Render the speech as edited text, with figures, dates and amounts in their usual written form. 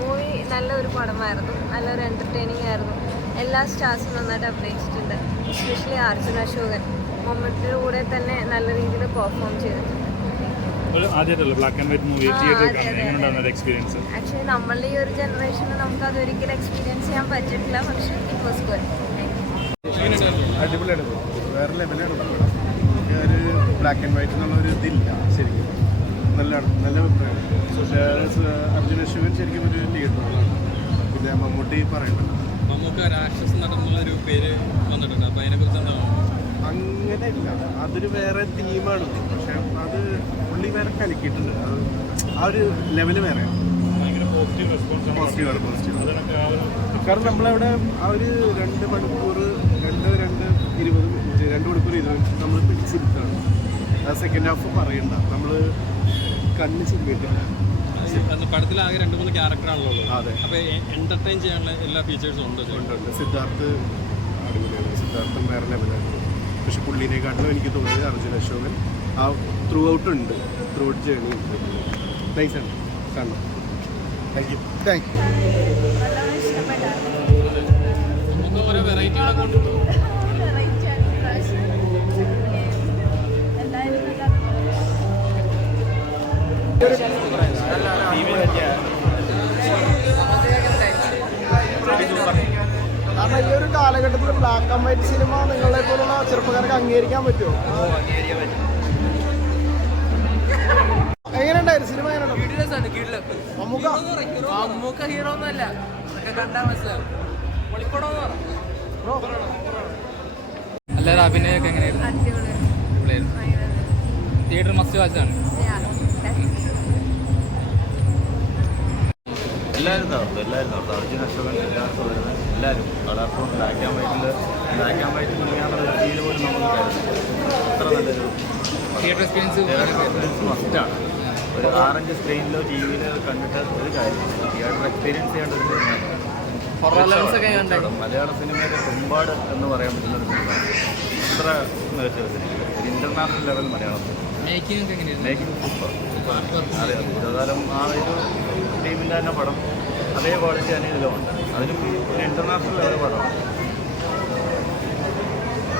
Movie നല്ലൊരു പടമായിരുന്നു, നല്ലൊരു എൻ്റർടൈനിങ് ആയിരുന്നു. എല്ലാ സ്റ്റാർസും നന്നായിട്ട് അഭിനയിച്ചിട്ടുണ്ട്. എസ്പെഷ്യലി അർജുൻ അശോകൻ മമ്മൂട്ടിയുടെ കൂടെ തന്നെ നല്ല രീതിയിൽ പെർഫോം ചെയ്തിട്ടുണ്ട്. ആക്ച്വലി നമ്മളുടെ ഈ ഒരു ജനറേഷനിൽ നമുക്ക് അതൊരിക്കലും എക്സ്പീരിയൻസ് ചെയ്യാൻ പറ്റിയിട്ടില്ല. പക്ഷേ ഇറ്റ് വാസ് ഗുഡ്. അടിപൊളിയാണ്, വേറെ ലെവലാണ്. ഒരു ബ്ലാക്ക് ആൻഡ് വൈറ്റ് എന്നുള്ളൊരു ഇതില്ല ശരിക്കും. നല്ല അഭിപ്രായം. പക്ഷേ അർജുൻ അശോകൻ ശരിക്കും ഒരു ലീഡറാണ്. പിന്നെ മമ്മൂട്ടി പറയുന്നുണ്ട് അങ്ങനെ ഇല്ല, അതൊരു വേറെ തീമാണ്. പക്ഷെ അത് പുള്ളി വേറെ കലക്കിയിട്ടുണ്ട്. അത് ആ ഒരു ലെവല് വേറെ പോസിറ്റീവാണ്. കാരണം നമ്മളവിടെ ആ ഒരു 2 മണിക്കൂർ 2 മണിക്കൂർ 20 നമ്മൾ പിടിച്ചിരുത്താണ്. ആ സെക്കൻഡ് ഹാഫ് പറയണ്ട, നമ്മൾ കണ്ണ് ചിമ്മിയിട്ടില്ല. പടത്തിലാകെ 2-3 ക്യാരക്ടറാണല്ലോ. അതെ, അപ്പോൾ എൻ്റർടൈൻ ചെയ്യാനുള്ള എല്ലാ ഫീച്ചേഴ്സും ഉണ്ട്. സിദ്ധാർത്ഥ് അടിപൊളിയാണ്, സിദ്ധാർത്ഥം വേറെ ലെവലാണ്. പക്ഷെ പുള്ളിനെക്കാട്ടിലും എനിക്ക് തോന്നിയത് അർജുൻ അശോകൻ ആ ത്രൂ ഔട്ട് ഉണ്ട്, ത്രൂ ഔട്ട് ജേണി ഉണ്ട്. നൈസാണ്, കാണണം. Thank you. ഓരോ വെറൈറ്റികളൊക്കെ ഉണ്ട്. കാരണം ഈ ഒരു കാലഘട്ടത്തിൽ ബ്ലാക്ക് ആൻഡ് വൈറ്റ് സിനിമ നിങ്ങളെ പോലുള്ള ചെറുപ്പക്കാർക്ക് അംഗീകരിക്കാൻ പറ്റുമോ? എങ്ങനെയുണ്ടായിരുന്നു സിനിമ? മമ്മൂക്ക ഹീറോ ഒന്നുമല്ല, കണ്ടാ മനസ്സിലാവും. എല്ലാവരും അഭിനയൊക്കെ എങ്ങനെയായിരുന്നു? തിയേറ്റർ മസ്റ്റ് വാച്ചാണ്. എല്ലാവരും നടത്തും. അർജുൻ അശോകൻ എല്ലാവരും പലർക്കും ബ്ലാക്ക് ആൻഡ് വൈറ്റിൽ തുടങ്ങിയാണെന്നൊരു ഫീൽ പോലും നമുക്ക് കരുതും. അത്ര നല്ലൊരു തിയേറ്റർ എക്സ്പീരിയൻസ് മസ്റ്റാണ്. ഒരു 6-5 സ്ക്രീനിലോ ടി വിയിലോ കണ്ടിട്ട് ഒരു കാര്യം തിയേറ്റർ എക്സ്പീരിയൻസ് ചെയ്യേണ്ട ഒരു സിനിമയാണ്. മലയാള സിനിമയുടെ കുമ്പാട് എന്ന് പറയാൻ പറ്റുന്ന ഒരു സിനിമ. അത്ര മികച്ചൊരു സിനിമ, ഒരു international level Malayalam making super. അതെ, ഇരുപതാലും ആ ഒരു ടീമിൻ്റെ തന്നെ പടം അതേ ക്വാളിറ്റി തന്നെ ഇതിലുമുണ്ട്. അതിനും ഒരു ഇൻ്റർനാഷണൽ ലെവൽ പടമാണ്.